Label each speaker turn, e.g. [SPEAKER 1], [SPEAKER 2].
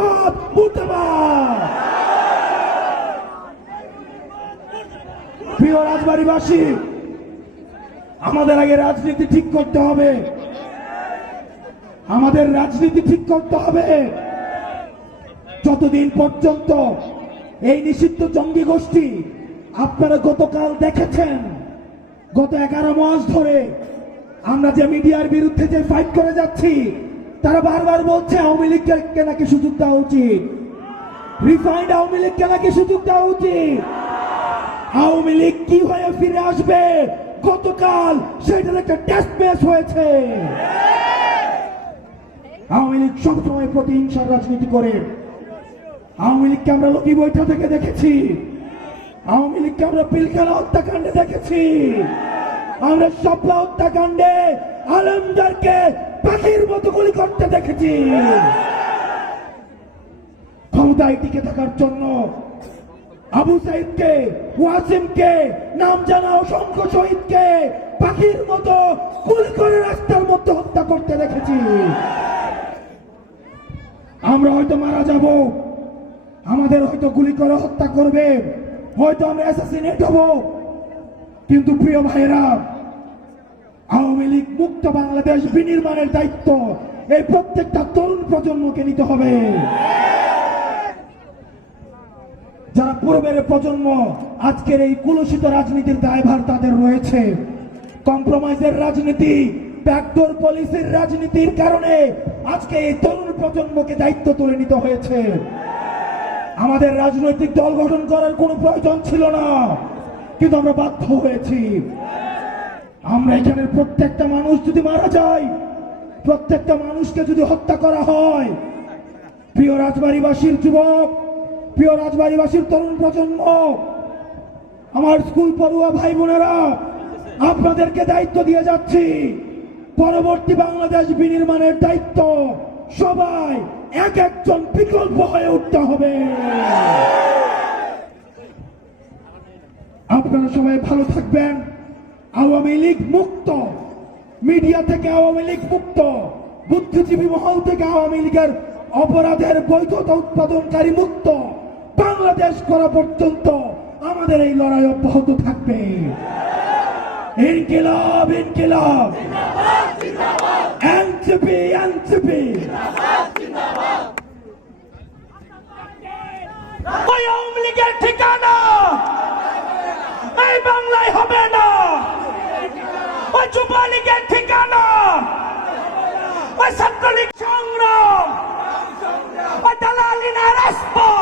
[SPEAKER 1] জিন্দাবাদ মুর্দাবাদ প্রিয় রাজবাড়িবাসী, আমাদের আগে রাজনীতি ঠিক করতে হবে। আমাদের রাজনীতি ঠিক করতে হবে। যতদিন পর্যন্ত এই নিষিদ্ধ জঙ্গি গোষ্ঠী আপনারা গতকাল দেখেছেন, গত এগারো মাস ধরে আমরা যে মিডিয়ার বিরুদ্ধে যে ফাইট করে যাচ্ছি তারা বারবার বলছে, আওয়ামী লীগকে নাকি সুযোগ দেওয়া উচিত? রিফাইন্ড আওয়ামী লীগকে নাকি সুযোগ দেওয়া উচিত? আওয়ামী লীগ কি হয়ে ফিরে আসবে? গতকাল সেটার একটা টেস্ট ম্যাচ হয়েছে। আওয়ামী লীগ সবসময় প্রতিহিংসার রাজনীতি করে। আওয়ামী লীগকে আমরা লক্ষ্মী বৈঠা থেকে দেখেছি। আওয়ামী লীগকে আমরা পিলখানা হত্যাকাণ্ডে দেখেছি। আমরা সপলা হত্যাকাণ্ডে আলমদারকে পাখির মতো গুলি করতে দেখেছি। ক্ষমতায় টিকে থাকার জন্য আবু সাইদকে, ওয়াসিমকে, নাম জানা অসংখ্য শহীদকে পাখির মতো গুলি করে রাস্তার মধ্যে হত্যা করতে দেখেছি। আমরা হয়তো মারা যাব, আমাদের হয়তো গুলি করে হত্যা করবে, হয়তো আমরা অ্যাসাসিনেট হব। কিন্তু প্রিয় ভাইরা আওয়ামী লীগ মুক্ত বাংলাদেশ বিনির্মাণের দায়িত্ব। এই প্রত্যেকটা তরুণ প্রজন্মকে নিতে হবে। যারা পূর্বের প্রজন্ম আজকের এই কুলসিত রাজনীতির দায়ভার তাদের রয়েছে। কম্প্রোমাইজের রাজনীতি, ব্যাকডোর পলিসির রাজনীতির কারণে আজকে এই তরুণ প্রজন্মকে দায়িত্ব তুলে নিতে হয়েছে। আমাদের রাজনৈতিক দল গঠন করার কোনো প্রয়োজন ছিল না, কিন্তু আমরা বাধ্য হয়েছি। আমরা এখানের প্রত্যেকটা মানুষ যদি মারা যায়, প্রত্যেকটা মানুষকে যদি হত্যা করা হয়, প্রিয় রাজবাড়িবাসীর যুবক, প্রিয় রাজবাড়িবাসীর তরুণ প্রজন্ম, আমার স্কুল পড়ুয়া ভাই বোনেরা, আপনাদেরকে দায়িত্ব দিয়ে যাচ্ছি। পরবর্তী বাংলাদেশ বিনির্মাণের দায়িত্ব, সবাই এক একজন বিকল্প হয়ে উঠতে হবে। আপনারা সবাই ভালো থাকবেন। আওয়ামী লীগ মুক্ত। মিডিয়া থেকে আওয়ামী লীগ মুক্ত। বুদ্ধিজীবী মহল থেকে আওয়ামী লীগের অপরাধের বৈধতা উৎপাদনকারী মুক্ত। বাংলাদেশ করা পর্যন্ত আমাদের এই লড়াই অব্যাহত থাকবে। ইনকিলাব ইনকিলাব। NCP NCP.
[SPEAKER 2] ঠিকানা। এই বাংলায় হবে না। ওই যুব লীগের ঠিকানা। ওই ছাত্রলীগ সংগ্রাম। ওই দালালিনা রাজপথ।